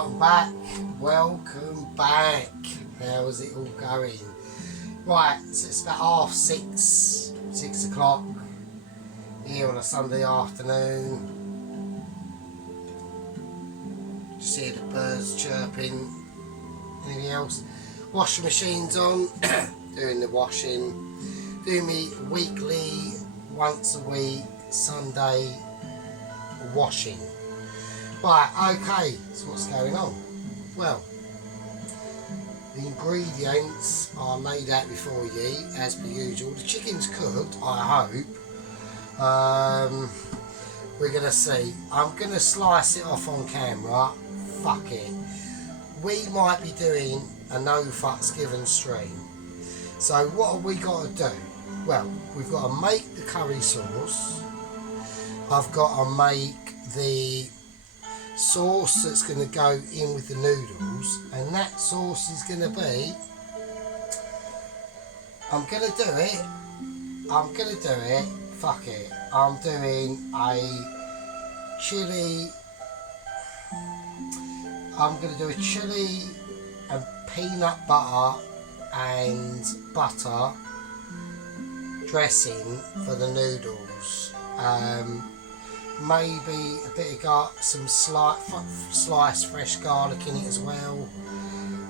welcome back. Welcome back. How's it all going? Right, so it's about 6 o'clock here on a Sunday afternoon. Just hear the birds chirping. Anything else? Washing machine's on. Doing the washing. Doing me weekly, once a week, Sunday washing. Right, okay, so what's going on? Well, the ingredients are laid out before you, as per usual. The chicken's cooked, I hope. We're going to see. I'm going to slice it off on camera. Fuck it. We might be doing a no fucks given stream. So what have we got to do? Well, we've got to make the curry sauce. I've got to make the sauce that's going to go in with the noodles, and that sauce is going to be, I'm going to do it, fuck it, I'm doing a chili, I'm going to do a chili and peanut butter and butter dressing for the noodles. Maybe a bit of some sliced fresh garlic in it as well,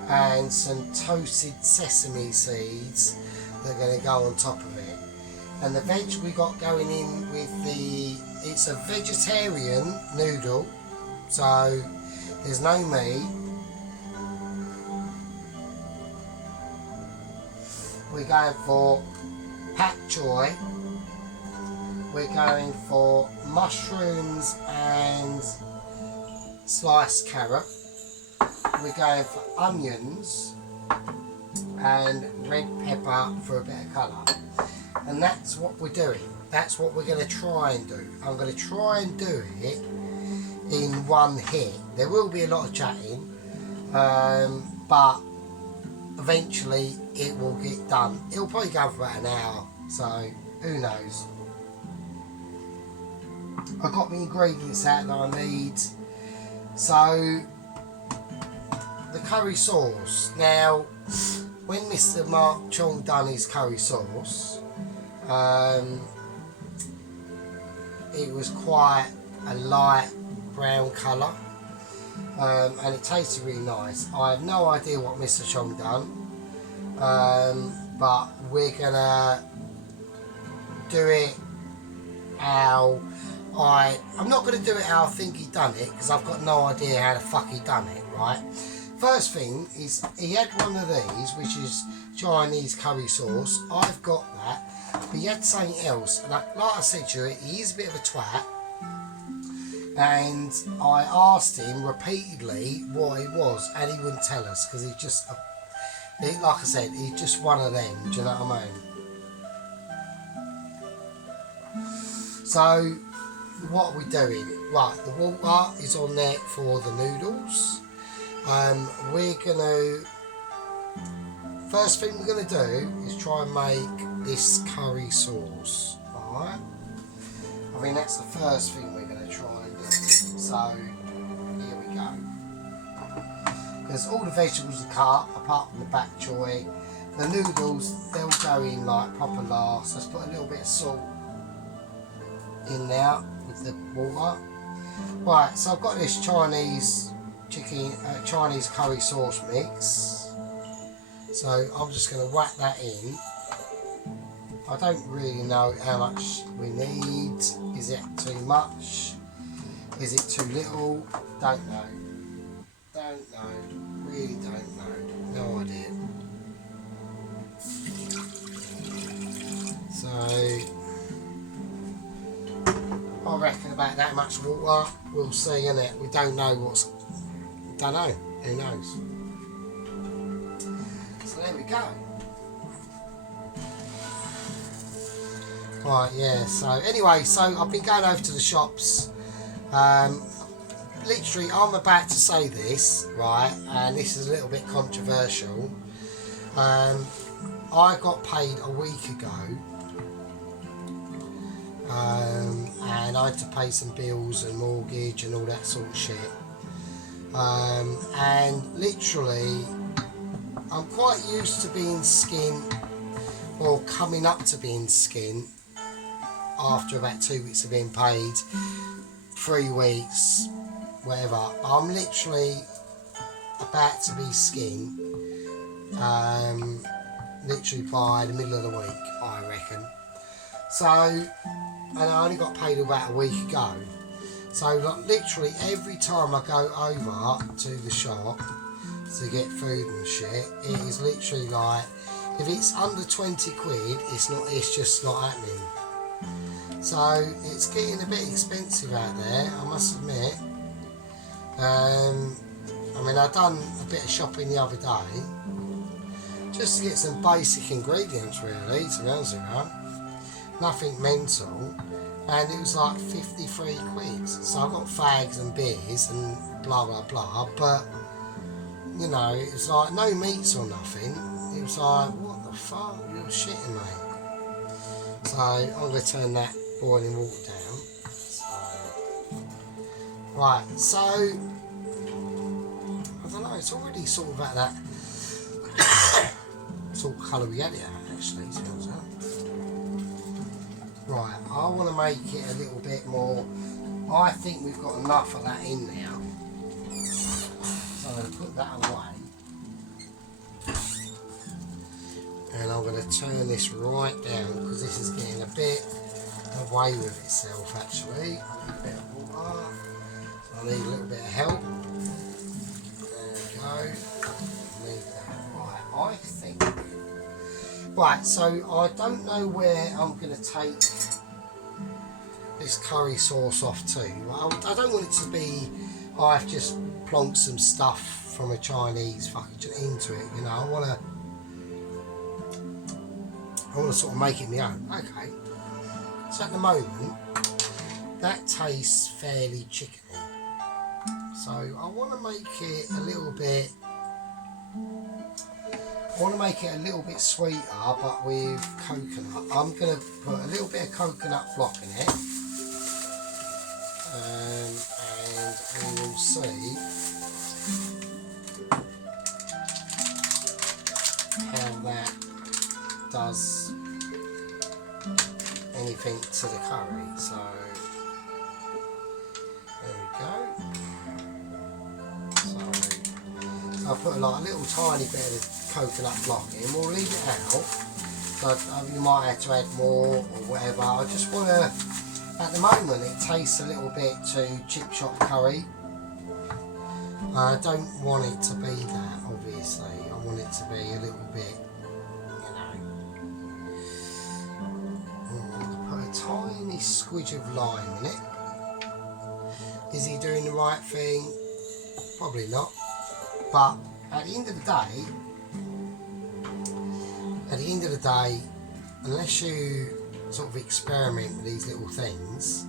and some toasted sesame seeds that are going to go on top of it. And the veg we got going in with it's a vegetarian noodle, so there's no meat. We're going for pak choy. We're going for mushrooms and sliced carrot. We're going for onions and red pepper for a bit of colour. And that's what we're doing. That's what we're going to try and do. I'm going to try and do it in one hit. There will be a lot of chatting, but eventually it will get done. It'll probably go for about an hour, so who knows. I've got the ingredients out that I need. So, the curry sauce. Now, when Mr. Mark Chong done his curry sauce, it was quite a light brown colour, and it tasted really nice. I have no idea what Mr. Chong done, but we're gonna do it how I'm not going to do it how I think he done it, because I've got no idea how the fuck he done it, right? First thing is, he had one of these, which is Chinese curry sauce. I've got that, but he had something else. Like I said to you, he is a bit of a twat, and I asked him repeatedly what it was, and he wouldn't tell us, because he's just, like I said, he's just one of them, do you know what I mean? So, what are we doing? Right, the water is on there for the noodles. We're gonna, first thing we're gonna do is try and make this curry sauce. Alright, I mean that's the first thing we're gonna try and do. So here we go. Because all the vegetables are cut apart from the bok choy. The noodles, they'll go in like proper last. Let's put a little bit of salt in there with the water. Right, so I've got this Chinese Chinese curry sauce mix. So I'm just going to whack that in. I don't really know how much we need. Is it too much? Is it too little? Don't know. Don't know. Really don't know. No idea. So I reckon about that much water. We'll see, innit? We don't know what's... Don't know. Who knows? So there we go. Right, yeah. So anyway, so I've been going over to the shops. Literally, I'm about to say this, right? And this is a little bit controversial. I got paid a week ago. And I had to pay some bills and mortgage and all that sort of shit. And literally I'm quite used to being skin, or coming up to being skin, after about 2 weeks of being paid, 3 weeks, whatever. I'm literally about to be skin, literally by the middle of the week, I reckon. So, and I only got paid about a week ago. So like, literally every time I go over to the shop to get food and shit, it is literally like, if it's under 20 quid, it's just not happening. So it's getting a bit expensive out there, I must admit. I mean, I've done a bit of shopping the other day just to get some basic ingredients, really, to be honest with you. Nothing mental, and it was like 53 quid. So I got fags and beers and blah blah blah, but you know, it was like no meats or nothing. It was like, what the fuck, you're shitting me. So I'm going to turn that boiling water down. Right, so I don't know, it's already sort of at that sort of colour we had it at, actually, to be honest. Right, I want to make it a little bit more. I think we've got enough of that in now, so I'm going to put that away, and I'm going to turn this right down because this is getting a bit away with itself, actually. A bit of water. I need a little bit of help. There we go. Need that. Right, I think. Right, so I don't know where I'm going to take this curry sauce off to. I don't want it to be, I've just plonked some stuff from a Chinese fucking into it. You know, I want to sort of make it my own. Okay. So at the moment, that tastes fairly chickeny. So I want to make it a little bit. I want to make it a little bit sweeter, but with coconut. I'm going to put a little bit of coconut block in it, and we will see how that does anything to the curry. So there we go. So I'll put like a little tiny bit of coconut block in. We'll leave it out. So you might have to add more or whatever. I just want to, at the moment it tastes a little bit too chip shop curry. I don't want it to be that, obviously. I want it to be a little bit, you know. Put a tiny squidge of lime in it. Is he doing the right thing? Probably not. But at the end of the day, unless you sort of experiment with these little things,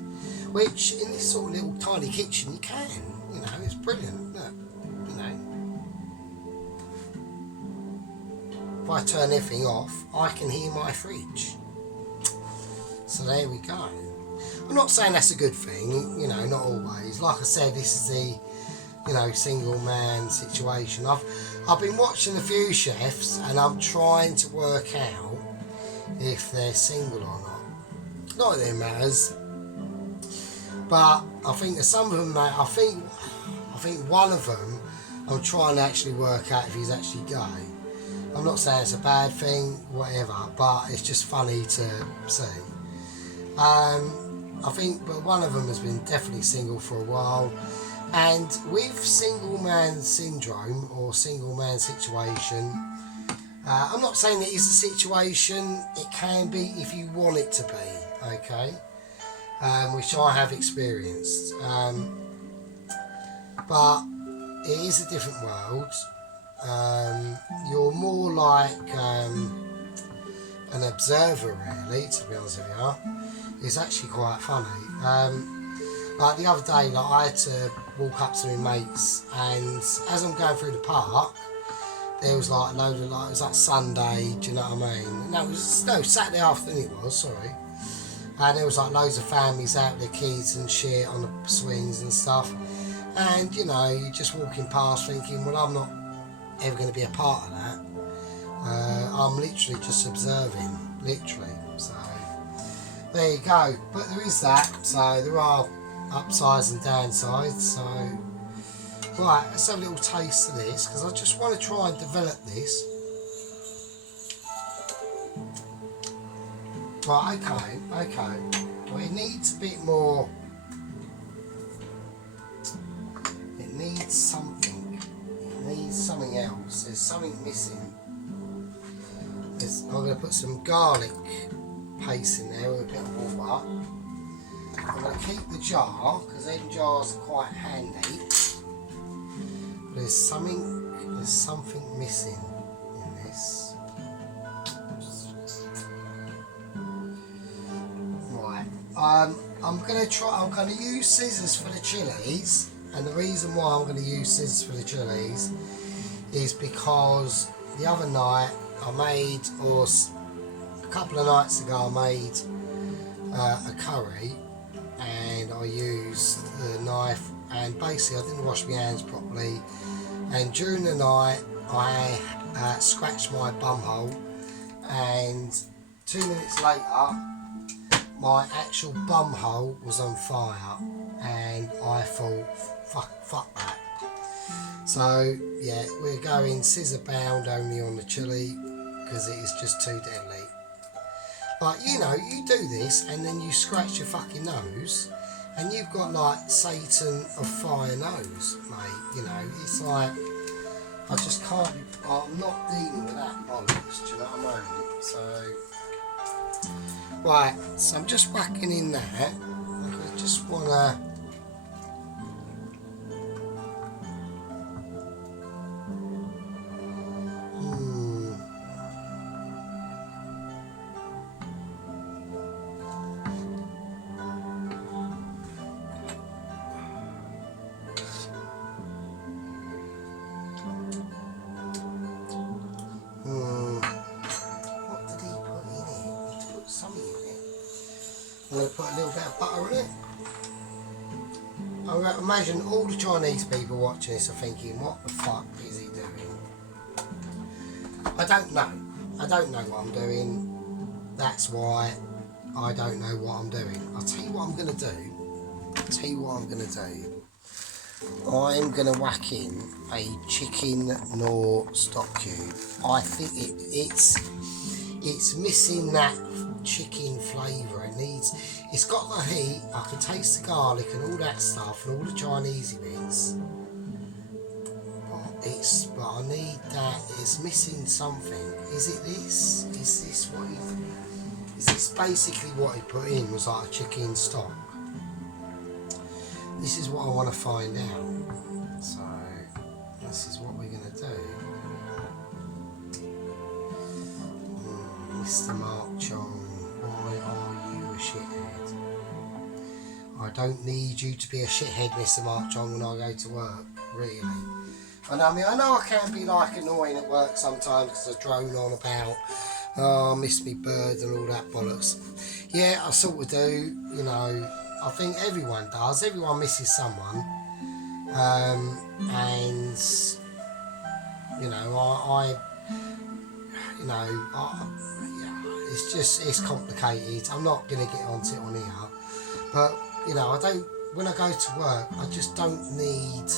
which in this sort of little tiny kitchen you can, you know, it's brilliant. Look, you know, if I turn everything off, I can hear my fridge. So there we go. I'm not saying that's a good thing, you know, not always. Like I said, this is the, you know, single man situation. I've been watching a few chefs and I'm trying to work out if they're single or not. Not that it matters, but I think that some of them, I think one of them, I'm trying to actually work out if he's actually gay. I'm not saying it's a bad thing, whatever, but it's just funny to see. I think, but one of them has been definitely single for a while. And with single man syndrome or single man situation, I'm not saying it is a situation, it can be if you want it to be, okay, which I have experienced, but it is a different world. You're more like an observer, really, to be honest with you. It's actually quite funny. Like the other day, like I had to walk up to my mates, and as I'm going through the park, there was like a load of, like, it was like Sunday, do you know what I mean? No, Saturday afternoon it was, sorry. And there was like loads of families out with their kids and shit on the swings and stuff. and you know, you're just walking past thinking, well, I'm not ever going to be a part of that. I'm literally just observing, literally. So there you go. But there is that. So there are upsides and downsides. So right, let's have a little taste of this because I just want to try and develop this. Right, okay. Well, it needs a bit more. It needs something. It needs something else. There's something missing. I'm going to put some garlic paste in there with a bit of water. I'm going to keep the jar because them jars are quite handy. There's something missing in this. Right. I'm going to use scissors for the chilies, and the reason why I'm going to use scissors for the chilies is because the other night I made, or a couple of nights ago, I made a curry, and I used the knife, and basically I didn't wash my hands properly, and during the night I scratched my bum hole, and 2 minutes later my actual bum hole was on fire, and I thought, fuck that. So yeah, we're going scissor bound only on the chili because it is just too deadly. Like, you know, you do this and then you scratch your fucking nose and you've got like Satan of fire nose, mate. You know, it's like, I just can't, I'm not dealing with that bollocks, do you know what I mean? So, right, so I'm just whacking in that. I just want to, I'm going to put a little bit of butter in it. I imagine all the Chinese people watching this are thinking, what the fuck is he doing? I don't know. I don't know what I'm doing. That's why I don't know what I'm doing. I'll tell you what I'm going to do. I'm going to whack in a chicken nor stock cube. I think it's missing that chicken flavour. It's got the heat, I can taste the garlic and all that stuff and all the Chinese bits, but I need that. It's missing something. Is it this? Is this basically what he put in, was like a chicken stock? This is what I want to find out. So this is what we're going to do. Mr. Mark Chong, why are you a shithead? I don't need you to be a shithead, Mr. Mark Chong, when I go to work, really. And I mean, I know I can be like annoying at work sometimes because I drone on about, oh, I miss me birds and all that bollocks. Yeah, I sort of do, you know. I think everyone does. Everyone misses someone. And, you know, it's complicated. I'm not going to get onto it on here. But, you know, when I go to work, I just don't need,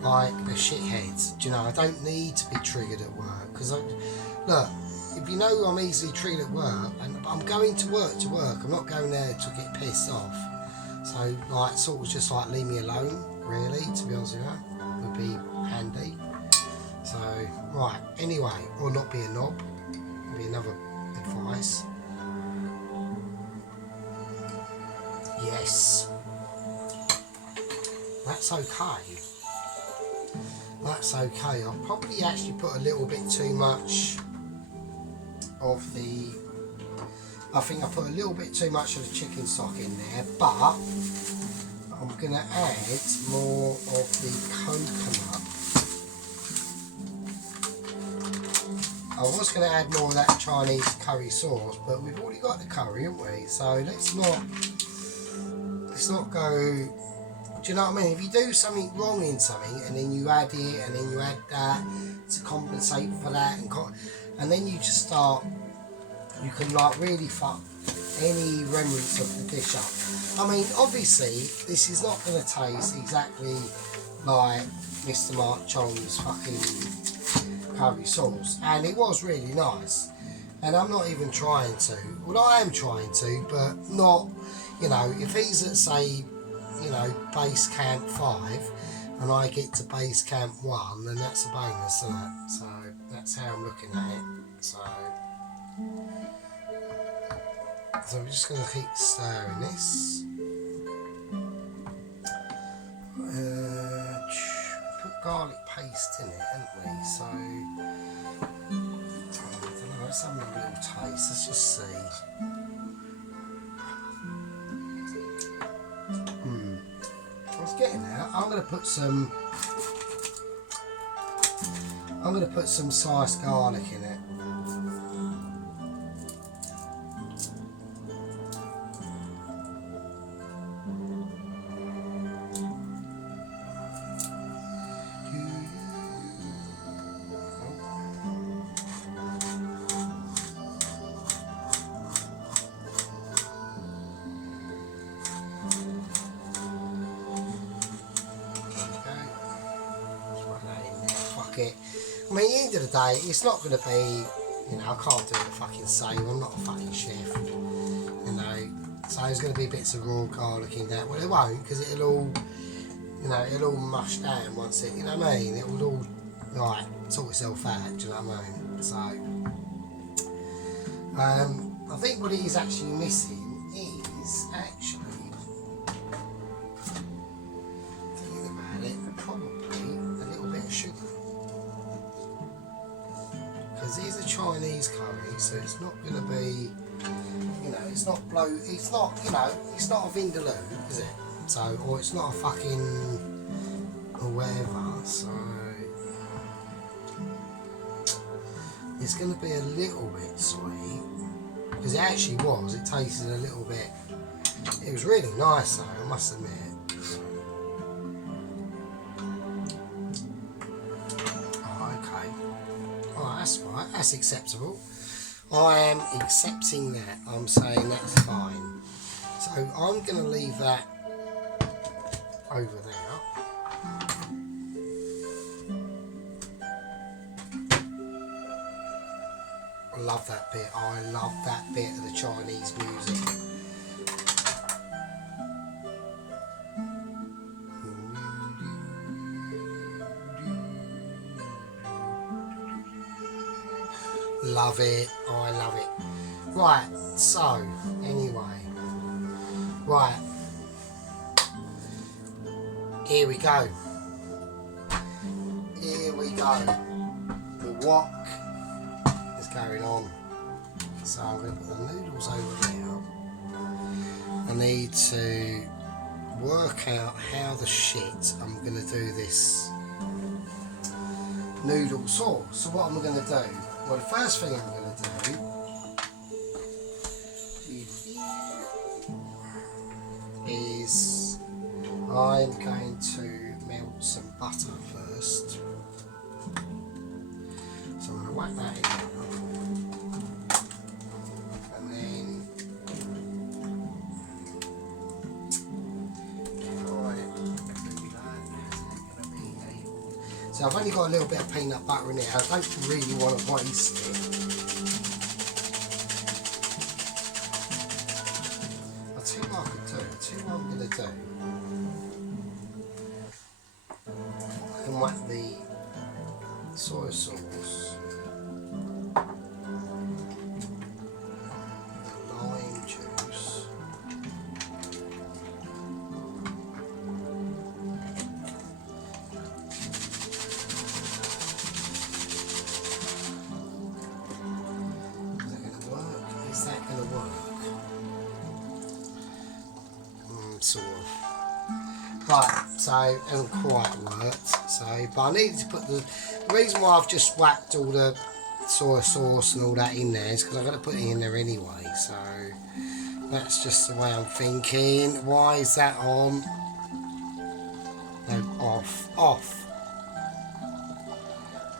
like, a shithead. Do you know, I don't need to be triggered at work. Because, look, if you know I'm easily triggered at work, and I'm going to work, I'm not going there to get pissed off. So, like, sort of just, like, leave me alone, really, to be honest with you, would be handy. So, right, anyway, or not be a knob, would be another advice. Yes. That's okay. That's okay. I'll probably actually put a little bit too much of the... I think I put a little bit too much of the chicken stock in there, but I'm going to add more of the coconut. I was going to add more of that Chinese curry sauce, but we've already got the curry, haven't we? So let's not go Do you know what I mean? If you do something wrong in something and then you add it and then you add that to compensate for that and then you just start, you can like really fuck any remnants of the dish up. I mean, obviously this is not going to taste exactly like Mr. Mark Chong's fucking curry sauce, and it was really nice, and I'm not even trying to, well I am trying to, but not, you know, if he's at say, you know, base camp 5 and I get to base camp 1, then that's a bonus, isn't it? So that's how I'm looking at it. So I'm just going to keep stirring this. Put garlic paste in it, haven't we? So I don't know, let's have a little taste. Let's just see. I was getting there. I'm going to put some sliced garlic in it. It. I mean, at the end of the day, it's not going to be, you know, I can't do it fucking same. I'm not a fucking chef, you know. So there's going to be bits of raw garlic in that. Well, it won't, because it'll all, you know, it'll all mush down once it, you know what I mean. It will all like sort itself out. Do you know what I mean? So I think what it is actually missing is actually, thinking about it, probably a little bit of sugar. Because it is a Chinese curry, so it's not going to be, you know, it's not it's not, you know, it's not a vindaloo, is it? So, or it's not a fucking, or whatever, so it's going to be a little bit sweet, because it actually was, it tasted a little bit, it was really nice though, I must admit. That's right, that's acceptable. I am accepting that. I'm saying that's fine. So I'm going to leave that over there. I love that bit. I love that bit of the Chinese music. Love it, I love it. Right, so, anyway. Right. Here we go. Here we go. The wok is going on. So I'm going to put the noodles over there. I need to work out how the shit I'm going to do this noodle sauce. So what am I going to do? Well, the first thing I'm going to do is I'm going to melt some butter first. So I'm going to whack that in there. And then so I've only got a little bit of peanut butter in it. I don't really want to waste it. I'll tell you what I could do. I'll tell you what I'm going to do. I can whack the soy sauce, the lime juice, sort of. Right, so it hasn't quite worked. So, but I needed to put the reason why I've just whacked all the soy sauce and all that in there is because I've got to put it in there anyway. So that's just the way I'm thinking. Why is that on? No, off, off.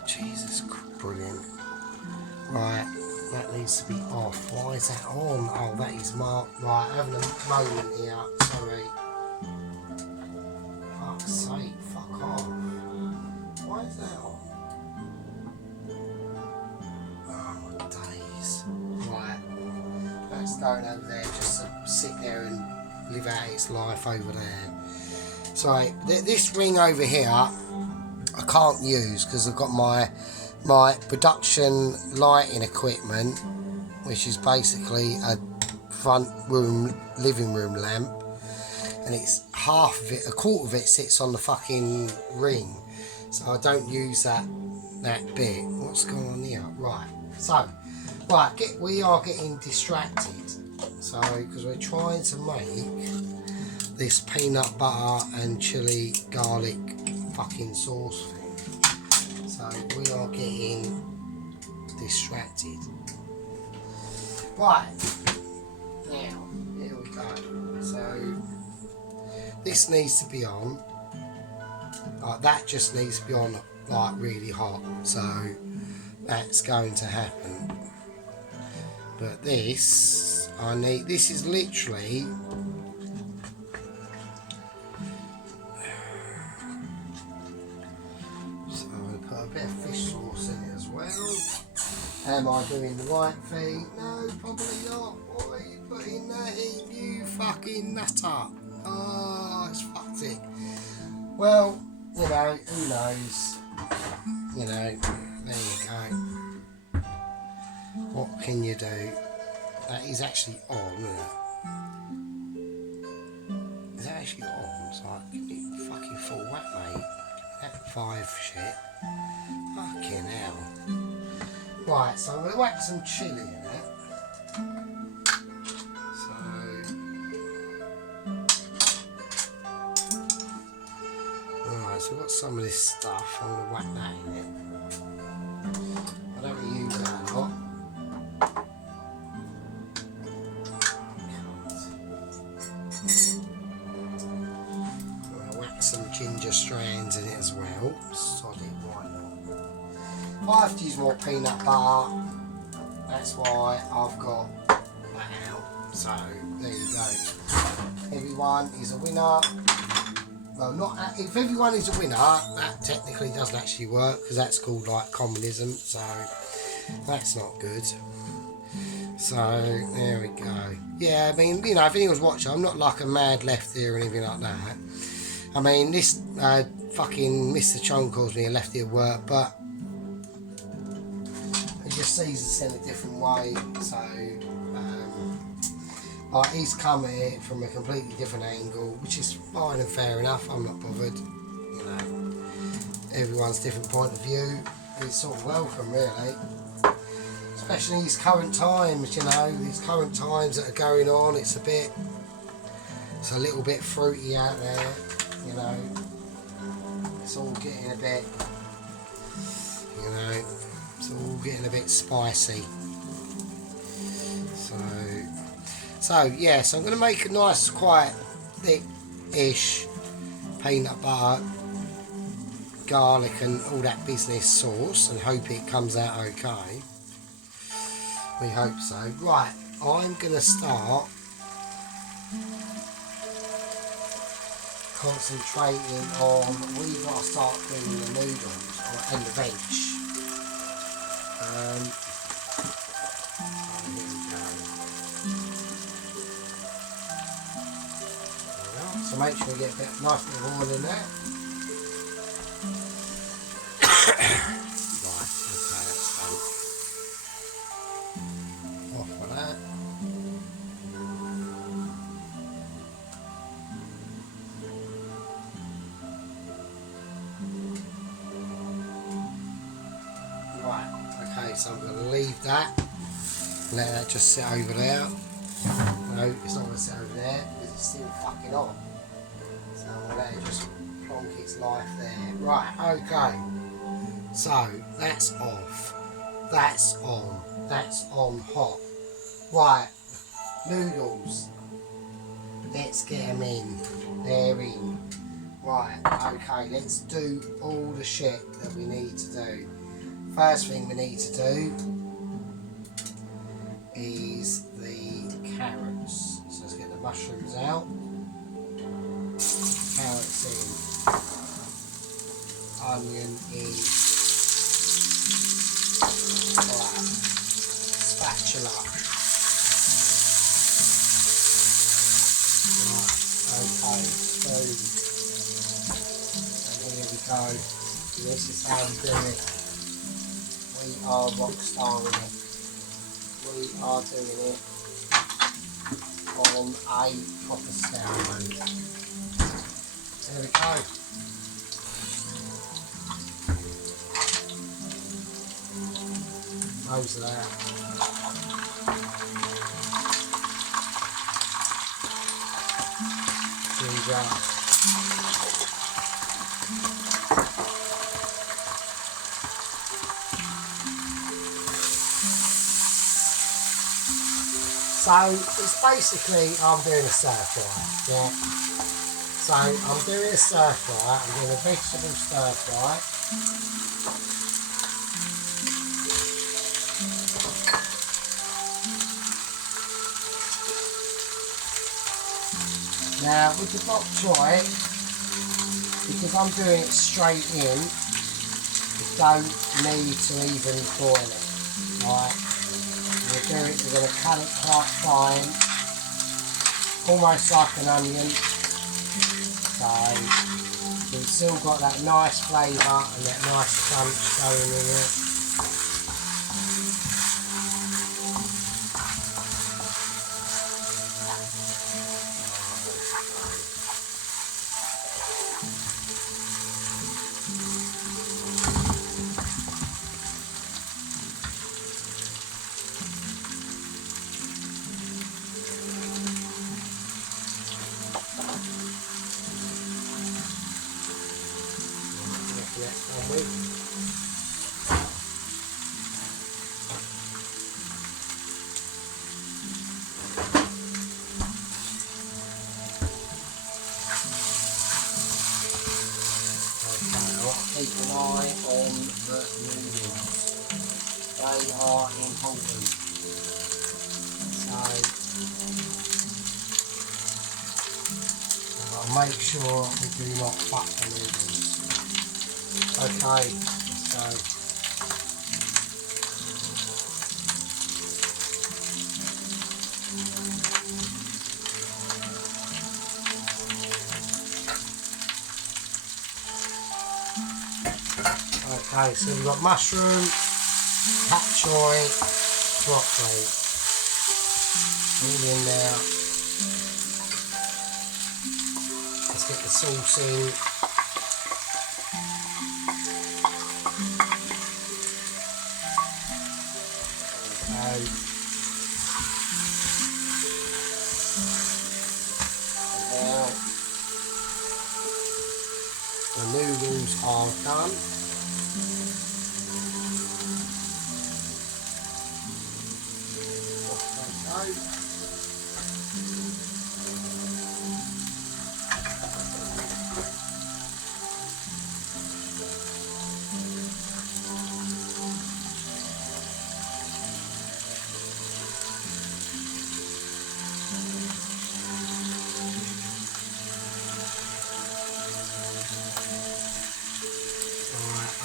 Jesus, brilliant. Right, that needs to be off. Why is that on? Oh, that is marked. Right, having a moment here. Sorry. Fuck's sake, fuck off. Why is that on? Oh, days. Right, that's going over there just to sit there and live out its life over there. So, this ring over here, I can't use because I've got my production lighting equipment, which is basically a front room living room lamp, and it's half of it, a quarter of it sits on the fucking ring, so I don't use that bit. What's going on here? Right, so we are getting distracted, so because we're trying to make this peanut butter and chili garlic fucking sauce thing, so we are getting distracted. Right, now here we go. So this needs to be on, like that just needs to be on like really hot, so that's going to happen. But this, this is literally, so I'm going to put a bit of fish sauce in it as well. Am I doing the right thing? No, probably not. Why are you putting that in, you fucking nutter? Oh, it's fucked it. Well, you know, who knows? You know, there you go. What can you do? That is actually on, isn't it? Is that actually on? It's like, can you fucking full whack, mate? That 5 shit. Fucking hell. Right, so I'm going to whack some chili in it. So, alright, so we've got some of this stuff. I'm going to whack that in it. I don't really use that a lot. I'm going to whack some ginger strands in it as well. Sod it, why not? I have to use more peanut butter, that's why I've got that out. So there you go. Everyone is a winner. Well, not if everyone is a winner, that technically doesn't actually work because that's called like communism. So that's not good. So there we go. Yeah, I mean, you know, if anyone's watching, I'm not like a mad lefty or anything like that. I mean, this fucking Mr. Chong calls me a lefty at work, but just sees us in a different way, so like he's come at it from a completely different angle, which is fine and fair enough. I'm not bothered, you know, everyone's different point of view is sort of welcome, really, especially these current times, you know, these current times that are going on. It's a little bit fruity out there, you know, it's all getting a bit, you know, it's all getting a bit spicy. So yeah, so I'm going to make a nice, quite thick-ish peanut butter, garlic and all that business sauce and hope it comes out okay. We hope so. Right, I'm going to start concentrating on, we've got to start doing the noodles and the veg. Here we go. So make sure you get a bit, nice bit of oil in there. Right, okay, that's done. Off with that. So I'm going to leave that, let that just sit over there. No, it's not going to sit over there because it's still fucking on. So I'm going to let it just plonk its life there. Right, okay. So that's off. That's on. That's on hot. Right, noodles. Let's get them in. They're in. Right, okay, let's do all the shit that we need to do. First thing we need to do is the carrots. So let's get the mushrooms out. Carrots in. Onion in. Right, spatula. Right, okay, spoon. Here we go. This is how we do it. We are rock starring it. We are doing it on a proper scale mode. There we go. Those are there. Ginger. So it's basically, I'm doing a stir fry, yeah. So I'm doing a stir fry, I'm doing a vegetable stir fry. Now with the bok choy, because I'm doing it straight in, you don't need to even boil it, right? We're going to cut it quite fine, almost like an onion. So we've still got that nice flavour and that nice crunch going in it. Keep an eye on the noodles. They are important. So I'll make sure we do not fuck the noodles. Okay, let's go. Okay, so we've got mushroom, pak choy, broccoli. All in now. Let's get the sauce in. Okay. And now the noodles are done.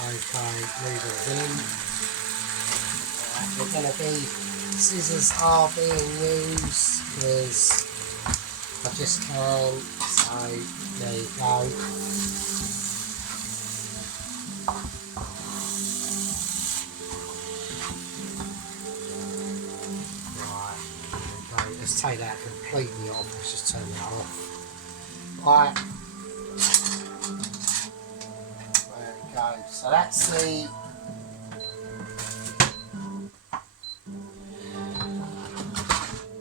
Okay, noodles in. Right, they're going to be, scissors are being used because I just can, so there you go. Right, okay, let's take that completely off, let's just turn that off. Right. So that's the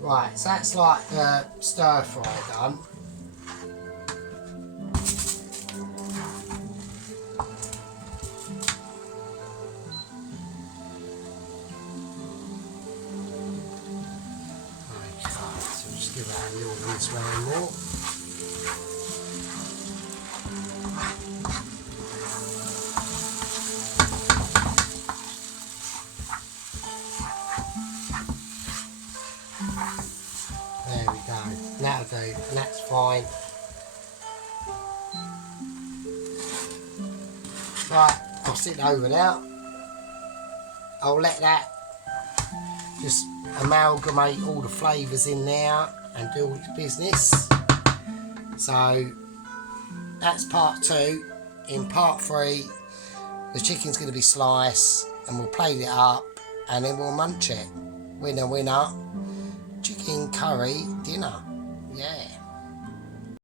right, so that's like the stir fry done. Okay, so we'll just give that a little rinse around more. and that's fine. Right, I'll sit it over now. I'll let that just amalgamate all the flavours in there and do all its business. So that's part 2. In part 3, the chicken's going to be sliced and we'll plate it up and then we'll munch it. Winner, winner, chicken curry dinner.